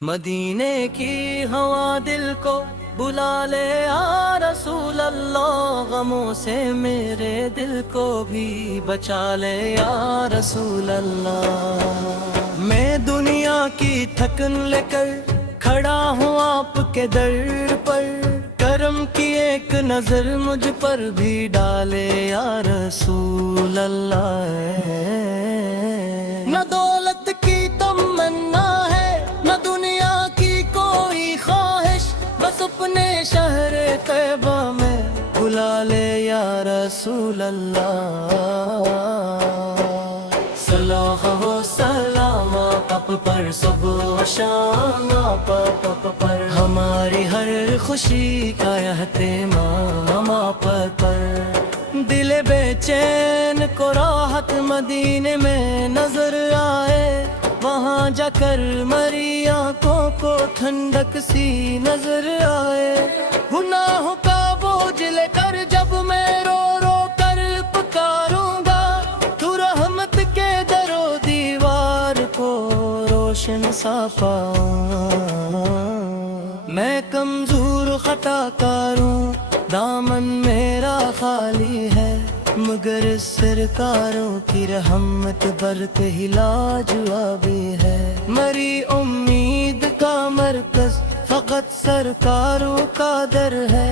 مدینے کی ہوا دل کو بلا لے یا رسول اللہ، غموں سے میرے دل کو بھی بچا لے یا رسول اللہ۔ میں دنیا کی تھکن لے کر کھڑا ہوں آپ کے در پر، کرم کی ایک نظر مجھ پر بھی ڈالے یا رسول اللہ۔ نہ دولت کی تمنا ہے، نہ دنیا کی کوئی خواہش، بس اپنے شہر طیبہ میں بلا لے یا رسول اللہ۔ صلاح و سلام آپ پر، صبح و شام آپ پر، ہماری ہر خوشی کا اہتمام آپ پر۔ دل بے چین کو راحت مدینے میں نظر آئے، وہاں جا کر مری آنکھوں کو ٹھنڈک سی نظر آئے۔ گناہوں کا بوجھ لے کر جب میں رو رو کر پکاروں گا، تو رحمت کے در و دیوار کو روشن سا پاؤں۔ میں کمزور خطا کاروں، دامن میرا خالی ہے، مگر سرکاروں کی رحمت برق ہی لاجوابی ہے۔ مری امید کا مرکز فقط سرکاروں کا در ہے،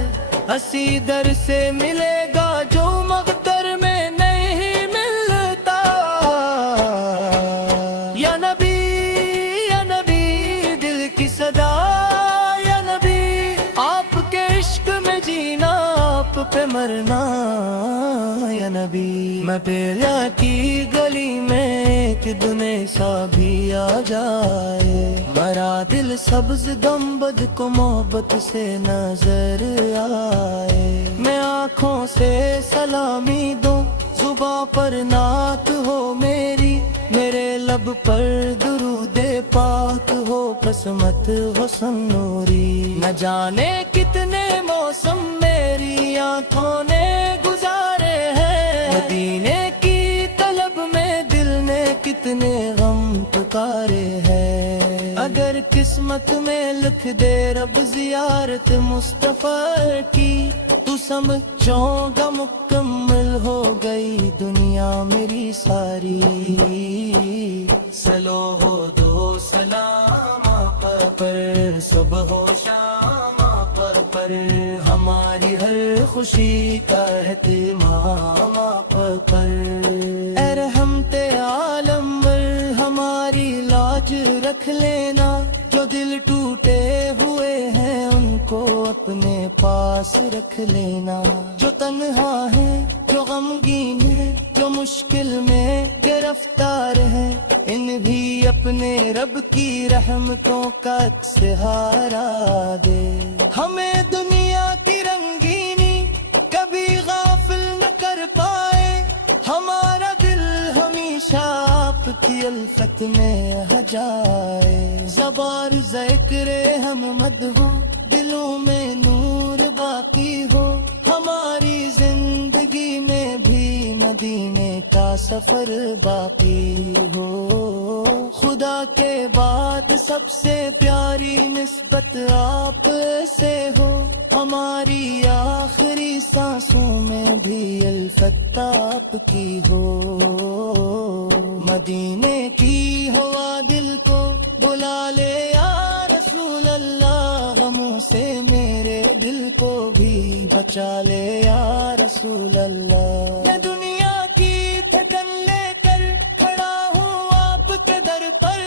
اسی در سے ملے گا جو مقدر میں نہیں ملتا۔ یا نبی دل کی صدا، یا نبی آپ کے عشق میں جینا، آپ پہ مرنا، یا نبی۔ میں بیلا کی گلی میں ایک دن ایسا بھی آ جائے، میرا دل سبز گنبد کو محبت سے نظر آئے۔ میں آنکھوں سے سلامی دوں، زباں پر نعت ہو میری، میرے لب پر درود پاک ہو، قسمت حسن نوری۔ نہ جانے کتنے موسم میری آنکھوں نے گزارے ہیں، مدینے کی طلب میں دل نے کتنے غم پکارے ہیں۔ اگر قسمت میں لکھ دے رب زیارت مصطفیٰ کی، تو سمجھوں گا مکمل ہو گئی دنیا میری ساری۔ سلو ہو دو سلام آپ پر، صبح و شام آپ پر، ہماری ہر خوشی کا اہتمام آپ پر۔ اے رحمت عالم ہماری لاج رکھ لینا، جو دل ٹوٹے ہوئے ہیں ان کو اپنے پاس رکھ لینا۔ جو تنہا ہے، جو غمگین ہے، جو مشکل میں گرفتار ہے، ان بھی اپنے رب کی رحمتوں کا سہارا دے۔ ہمیں دنیا کی رنگینی کبھی غافل نہ کر پائے، ہمارا دل ہمیشہ آپ کی الفت میں جائے۔ زبار ذکر حمد ہو، دلوں میں نور باقی ہو، ہماری زندگی میں بھی مدینے کا سفر باقی ہو۔ خدا کے بعد سب سے پیاری نسبت آپ سے ہو، ہماری آخری سانسوں میں بھی الفت آپ کی ہو۔ مدینے کی ہوا دل کو بلا لے یا رسول اللہ، غموں سے میرے دل کو بھی بچا لے یا رسول اللہ۔ میں دنیا کی تھکن لے کر کھڑا ہوں آپ کے در پر،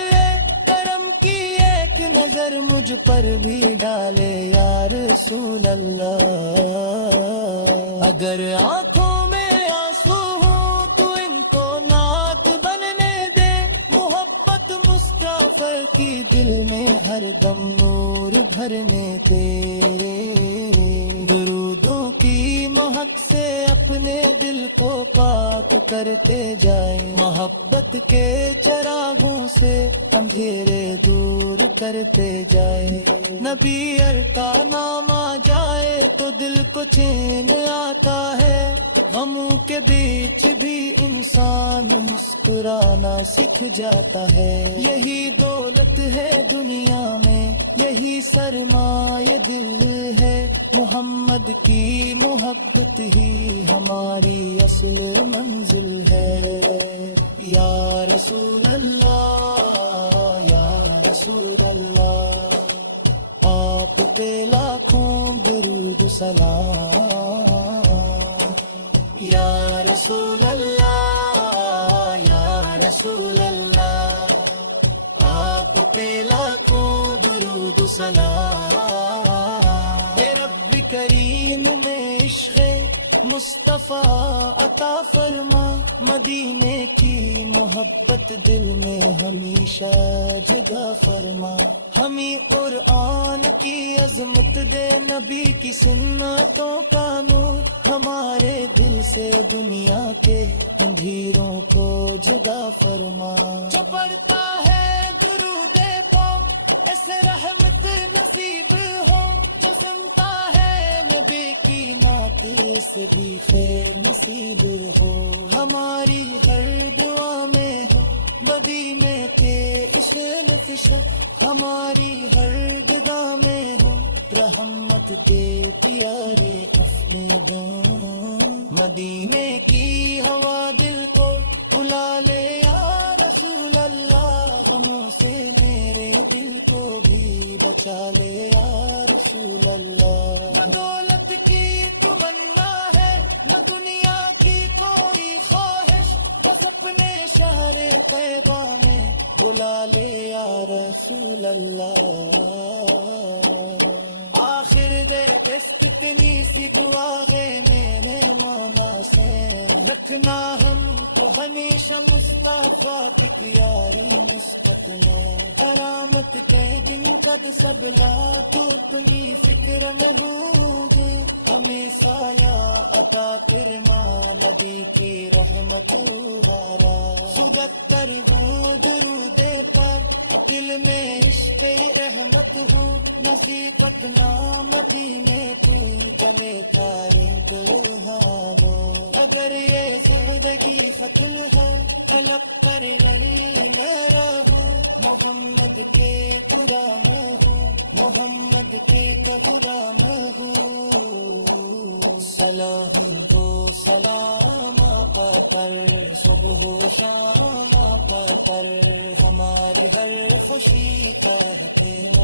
کرم کی ایک نظر مجھ پر بھی ڈالے یا رسول اللہ۔ اگر آنکھوں میں آنسو ہوں تو ان کو نعت بننے دے، محبت مصطفیٰ کی دل میں ہر دم نور بھرنے دے۔ درودوں کی مہک سے اپنے دل کو پاک کرتے جائے، محبت کے چراغوں سے اندھیرے دور کرتے جائے۔ نبی کا نام آ جائے تو دل کو چین آتا ہے، غموں کے بیچ بھی انسان مسکرانا سیکھ جاتا ہے، یہی دولت ہے دنیا میں، یہی سرمایہ دل ہے، محمد کی محبت ہی ہماری اصل منزل ہے۔ یا رسول اللہ، یا رسول اللہ، آپ پہ لاکھوں درود سلام۔ یا رسول اللہ، یا رسول اللہ، آپ پہ لاکھوں درود سلام۔ اے رب کریم میں عشق مصطفیٰ عطا فرما، مدینے کی محبت دل میں ہمیشہ جگہ فرما، ہمیں قرآن کی عظمت دے، نبی کی سنتوں کا نور ہمارے دل سے دنیا کے اندھیروں کو جدا فرما۔ جو پڑھتا ہے درود پاک ایسے رحمت نصیب ہو، جو سنتا ہے نبی کی نعت سے بھی خیر نصیب ہو، ہماری ہر دعا میں ہو مدینے کے عشق نقش، ہماری ہر نگاہ میں ہو رحمت دے پیارے اپنے گاؤں، مدینے کی ہوا دل کو بلا لے یا رسول اللہ، غموں سے میرے دل کو بھی بچا لے یا رسول اللہ۔ نہ دولت کی تمنا ہے، نہ دنیا کی کوئی خواہش، بس اپنے شہر طیبہ میں بلا لے یا رسول اللہ۔ آخر دے ٹیسٹ اتنی سی دعا ہے میرے مولا سے، رکھنا ہم کو ہمیشہ مصطفیٰ کی پیاری نسبت میں، کرامت کے دن قد سب لا تو اپنی فکر میں ہوں گے، ہمیں سایہ عطا فرما نبی کی رحمت ہمارا، صدق کر ہوں درود پر دل میں عشق رحمت ہوں، نصیحت مدینے تو چلے تاری دلہانو، اگر یہ زندگی ختم ہے طلب پر وہی میں رہوں، محمد کے غلام ہوں، محمد کے غلام ہوں۔ سلام دو سلام آقا پر، صبح و شام آقا پر، ہماری ہر خوشی کا اہتمام۔